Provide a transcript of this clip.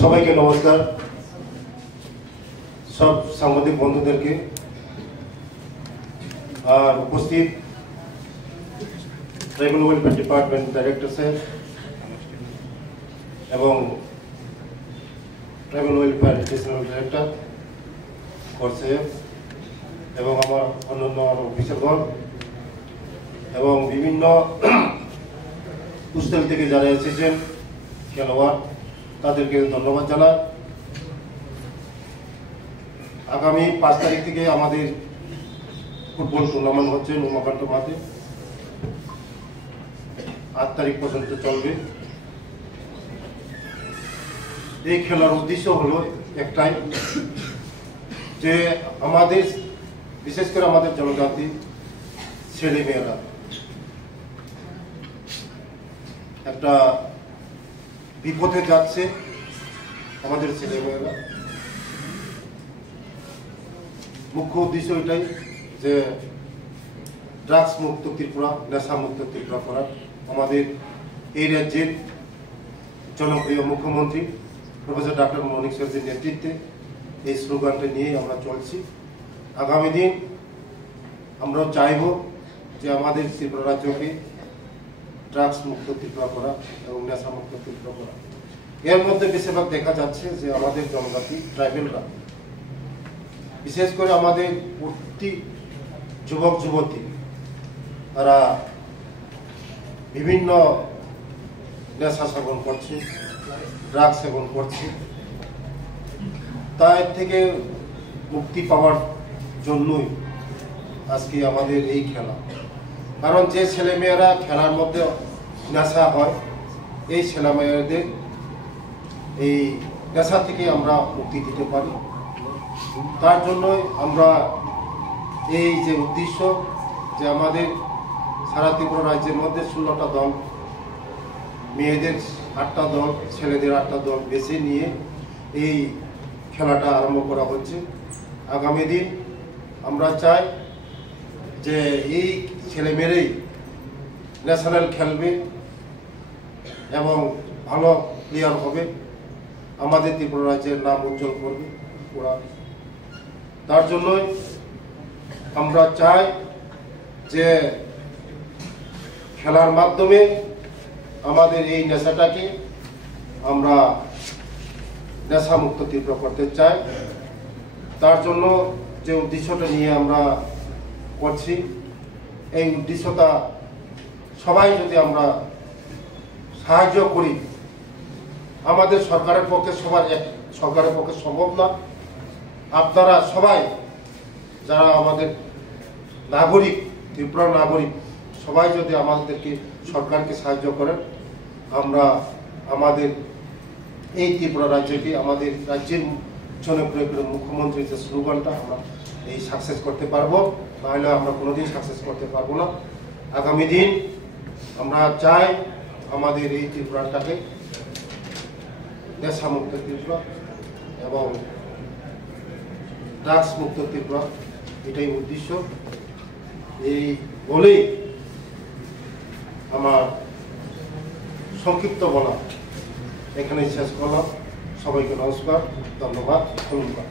সবাইকে নমস্কার। সব সাংবাদিক বন্ধুদেরকে আর উপস্থিত tribal welfare department director sir এবং ট্রাইবাল ওয়েলফেয়ার এডিশনাল ডাইরেক্টর সাহেব এবং আমার অন্যান্য অফিসারগণ এবং বিভিন্ন কুষ্টিয়া থেকে যারা এসেছেন খেলোয়াড়, তাদেরকে ধন্যবাদ জানাই। আগামী 5 তারিখ থেকে আমাদের ফুটবল টুর্নামেন্ট হচ্ছে উমাকান্ত মাঠে, 8 তারিখ পর্যন্ত চলবে। এই খেলার উদ্দেশ্য হলো একটাই, যে আমাদের বিশেষ করে আমাদের জনজাতি ছেলেমেয়েরা একটা বিপদে যাচ্ছে। আমাদের ছেলেমেয়েরা মুখ্য উদ্দেশ্য এটাই যে ড্রাগস মুক্ত ত্রিপুরা, নেশা মুক্ত ত্রিপুরা করা। আমাদের এই রাজ্যের জনপ্রিয় মুখ্যমন্ত্রী প্রফেসর ডক্টর মানিক সাহের নেতৃত্বে এই স্লোগানটা নিয়ে আমরা চলছি। আগামী দিন আমরা চাইব যে আমাদের ত্রিপুরা রাজ্যকে ড্রাগস মুক্ত ত্রিপুরা করা এবং নেশা মুক্ত ত্রিপুরা করা। এর মধ্যে বেশিরভাগ দেখা যাচ্ছে যে আমাদের জনজাতি ট্রাইবেলরা, বিশেষ করে আমাদের প্রতি যুবক যুবতী, তারা বিভিন্ন নেশা সেবন করছে, ড্রাগস সেবন করছে। তার থেকে মুক্তি পাওয়ার জন্যই আজকে আমাদের এই খেলা। কারণ যে ছেলেমেয়েরা খেলার মধ্যে নেশা হয়, এই ছেলেমেয়েদের এই নেশা থেকে আমরা মুক্তি দিতে পারি। তার জন্যই আমরা এই যে উদ্দেশ্য, যে আমাদের সারা ত্রিপুরা রাজ্যের মধ্যে 16টা দল, মেয়েদের 8টা দল, ছেলেদের 8টা দল বেছে নিয়ে এই খেলাটা আরম্ভ করা হচ্ছে। আগামী দিন আমরা চাই যে এই ছেলেমেয়েরাই ন্যাশনাল খেলবে এবং ভালো প্লেয়ার হবে, আমাদের ত্রিপুরা রাজ্যের নাম উজ্জ্বল করবে ওরা। তার জন্যই আমরা চাই যে খেলার মাধ্যমে আমাদের এই নেশাটাকে আমরা নেশামুক্ত ত্রিপুরা করতে চাই। তার জন্য যে উদ্দেশ্যটা নিয়ে আমরা করছি, এই উদ্দেশ্যটা সবাই যদি আমরা সাহায্য করি, আমাদের সরকারের পক্ষে সরকারের পক্ষে সম্ভব না। আপনারা সবাই যারা আমাদের নাগরিক, ত্রিপুরার নাগরিক, সবাই যদি আমাদেরকে সরকারকে সাহায্য করেন, আমরা আমাদের এই ত্রিপুরা রাজ্যকে, আমাদের রাজ্যের জনপ্রিয় মুখ্যমন্ত্রীর যে স্লোগানটা, আমরা এই সাকসেস করতে পারবো। নাহলে আমরা কোনোদিন সাকসেস করতে পারবো না। আগামী দিন আমরা চাই আমাদের এই ত্রিপুরাটাকে নেশামুক্ত ত্রিপুরা এবং ড্রাগস মুক্ত ত্রিপুরা, এটাই উদ্দেশ্য। এই বলেই আমার সংক্ষিপ্ত বলা এখানে শেষ করলাম। সবাইকে নমস্কার, ধন্যবাদ, ধন্যবাদ।